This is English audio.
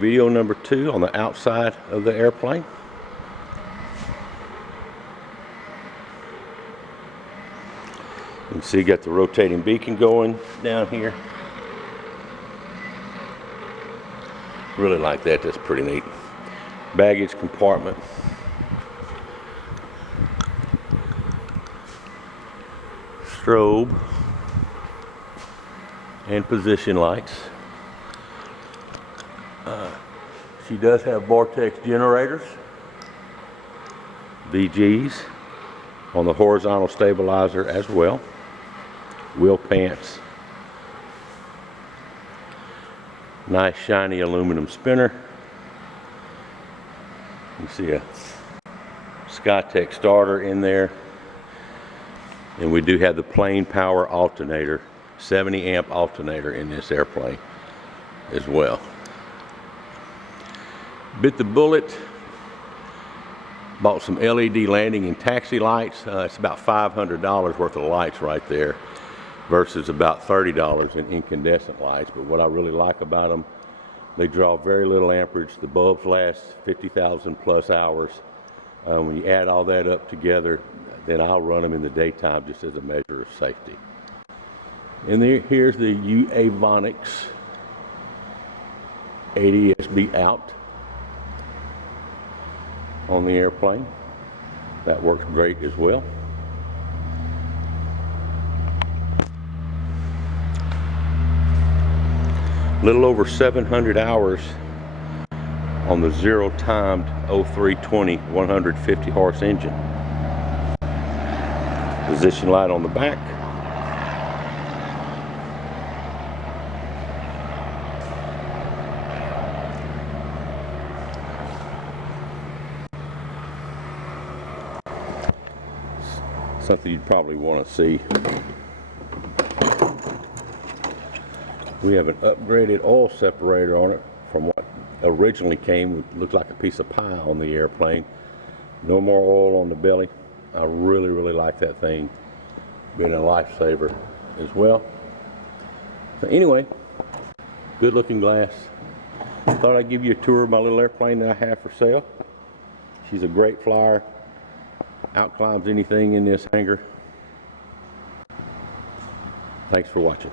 Video number 2 on the outside of the airplane. You can see you got the rotating beacon going down here. Really like that, that's pretty neat. Baggage compartment. Strobe and position lights. She does have vortex generators, VGs on the horizontal stabilizer as well. Wheel pants. Nice shiny aluminum spinner. You see a SkyTech starter in there. And we do have the plane power alternator, 70 amp alternator in this airplane as well. Bit the bullet, bought some LED landing and taxi lights. It's about $500 worth of lights right there versus about $30 in incandescent lights. But what I really like about them, they draw very little amperage. The bulbs last 50,000 plus hours. When you add all that up together, then I'll run them in the daytime just as a measure of safety. And here's the avionics ADS-B out on the airplane. That works great as well. A little over 700 hours on the zero timed 0320 150 horse engine. Position light on the back. Something you'd probably want to see. We have an upgraded oil separator on it from what originally came. It looked like a piece of pie on the airplane. No more oil on the belly. I really like that thing being a lifesaver as well. So anyway, good looking glass. Thought I'd give you a tour of my little airplane that I have for sale. She's a great flyer. Outclimbs anything in this hangar. Thanks for watching.